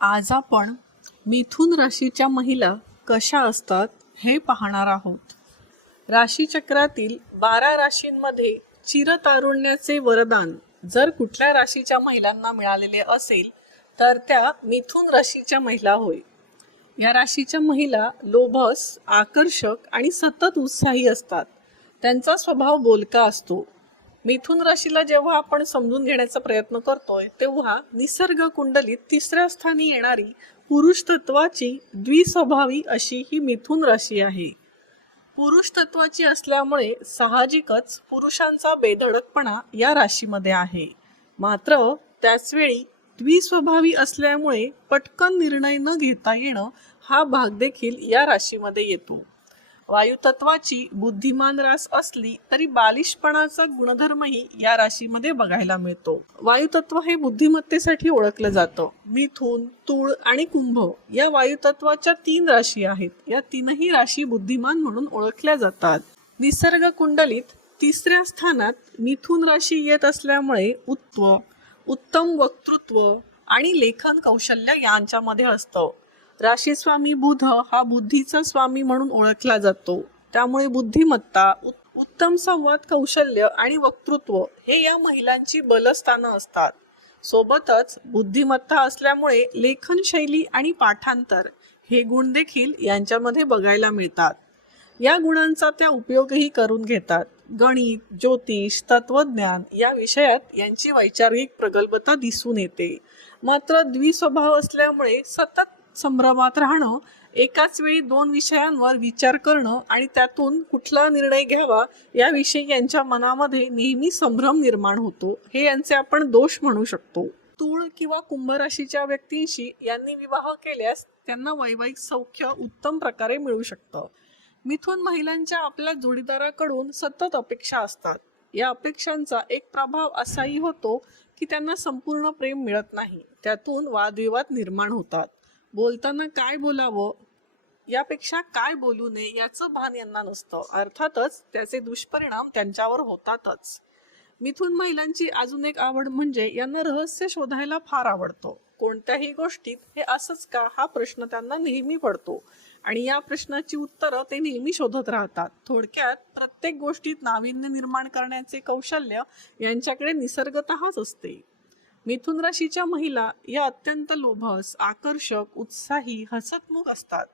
आज आपण मिथुन राशीच्या महिला कशा असतात हे पाहणार आहोत. राशीचक्रातील बारा राशींमध्ये चिरतारुण्याचे वरदान जर कुठल्या राशीच्या महिलांना मिळालेले असेल तर त्या मिथुन राशीच्या महिला होय. या राशीच्या महिला लोभस आकर्षक आणि सतत उत्साही असतात. त्यांचा स्वभाव बोलका असतो. मिथुन राशीला जेव्हा आपण समजून घेण्याचा प्रयत्न करतोय तेव्हा निसर्ग कुंडलीत तिसऱ्या स्थानी येणारी पुरुष तत्वाची द्विस्वभावी अशी ही मिथुन राशी आहे. पुरुष तत्वाची असल्यामुळे साहजिकच पुरुषांचा बेधडकपणा या राशीमध्ये आहे. मात्र त्याचवेळी द्विस्वभावी असल्यामुळे पटकन निर्णय न घेता येणं हा भाग देखील या राशीमध्ये येतो. वायुतत्वाची बुद्धिमान रास असली तरी बालिशपणाचा गुणधर्मही या राशीमध्ये बघायला मिळतो. वायुतत्व हे बुद्धिमत्तेसाठी ओळखलं जातं. मिथुन तुळ आणि कुंभ या वायुतत्वाच्या तीन राशी आहेत. या तीनही राशी बुद्धिमान म्हणून ओळखल्या जातात. निसर्ग कुंडलीत तिसऱ्या स्थानात मिथुन राशी येत असल्यामुळे उत्व उत्तम वक्तृत्व आणि लेखन कौशल्य यांच्यामध्ये असतं. राशीस्वामी बुध हा बुद्धीचा स्वामी म्हणून ओळखला जातो. त्यामुळे बुद्धिमत्ता उत्तम संवाद कौशल्य आणि वक्तृत्व हे या महिलांची बलस्थानं असतात. सोबतच बुद्धिमत्ता असल्यामुळे लेखन शैली आणि पाठांतर हे गुण देखील यांच्यामध्ये बघायला मिळतात. या गुणांचा त्या उपयोगही करून घेतात. गणित ज्योतिष तत्वज्ञान या विषयात यांची वैचारिक प्रगल्भता दिसून येते. मात्र द्विस्वभाव असल्यामुळे सतत संभ्रमात राहणं एकाच वेळी दोन विषयांवर विचार करणं आणि त्यातून कुठला निर्णय घ्यावा याविषयी यांच्या मनामध्ये नेहमी संभ्रम निर्माण होतो. हे यांचे आपण दोष म्हणू शकतो. तूळ किंवा कुंभ राशीच्या व्यक्तींशी यांनी विवाह केल्यास त्यांना वैवाहिक सौख्य उत्तम प्रकारे मिळू शकतं. मिथुन महिलांच्या आपल्या जोडीदाराकडून सतत अपेक्षा असतात. या अपेक्षांचा एक प्रभाव असाही होतो की त्यांना संपूर्ण प्रेम मिळत नाही. त्यातून वादविवाद निर्माण होतात. बोलताना काय बोलावं? यापेक्षा काय बोलू नये याचं भान यांना नसतं. अर्थातच त्याचे दुष्परिणाम त्यांच्यावर होतातच. मिथून महिलांची अजून एक आवड म्हणजे यांना रहस्य शोधायला फार आवडतं. कोणत्याही गोष्टीत हे असंच का? हा प्रश्न त्यांना नेहमी पडतो. आणि या प्रश्नाची उत्तरं ते नेहमी शोधत राहतात. थोडक्यात प्रत्येक गोष्टीत नाविन्य निर्माण करण्याचे कौशल्य यांच्याकडे निसर्गतःच असते. मिथुन राशीच्या महिला या अत्यंत लोभस आकर्षक उत्साही हसतमुख असतात.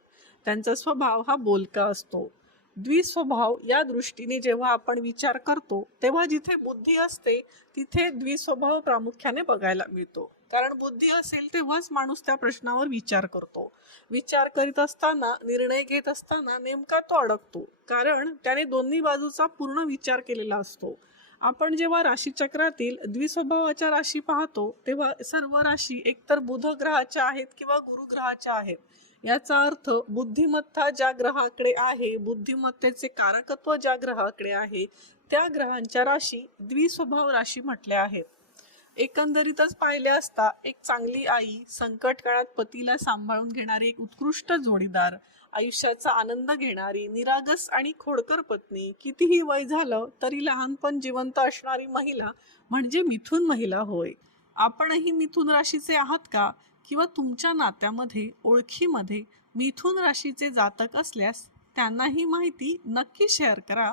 त्यांचा स्वभाव हा बोलका असतो. द्विस्वभाव या दृष्टीने जेव्हा आपण विचार करतो तेव्हा जिथे बुद्धी असते तिथे द्विस्वभाव प्रामुख्याने बघायला मिळतो. कारण बुद्धी असेल तेव्हाच माणूस त्या प्रश्नावर विचार करतो. विचार करीत असताना निर्णय घेत असताना नेमका तो अडकतो. कारण त्याने दोन्ही बाजूचा पूर्ण विचार केलेला असतो. आपण जेव्हा राशीचक्रातील द्विस्वभावाच्या राशी पाहतो तेव्हा सर्व राशी एकतर बुध ग्रहाच्या आहेत किंवा गुरु ग्रहाच्या आहेत. याचा अर्थ बुद्धिमत्ता ज्या ग्रहाकडे आहे बुद्धिमत्तेचे कारकत्व ज्या ग्रहाकडे आहे त्या ग्रहांच्या राशी द्विस्वभाव राशी म्हटल्या आहेत. एकंदरीतच पाहिले असता एक चांगली आई संकट काळात पतीला सांभाळून घेणारी एक उत्कृष्ट जोडीदार आयुष्याचा आनंद घेणारी निरागस आणि खोडकर पत्नी कितीही वय झालं तरी लहानपण जिवंत असणारी महिला म्हणजे मिथुन महिला होय. आपणही मिथुन राशीचे आहात का? किंवा तुमच्या नात्यामध्ये ओळखीमध्ये मिथुन राशीचे जातक असल्यास त्यांना ही माहिती नक्की शेअर करा.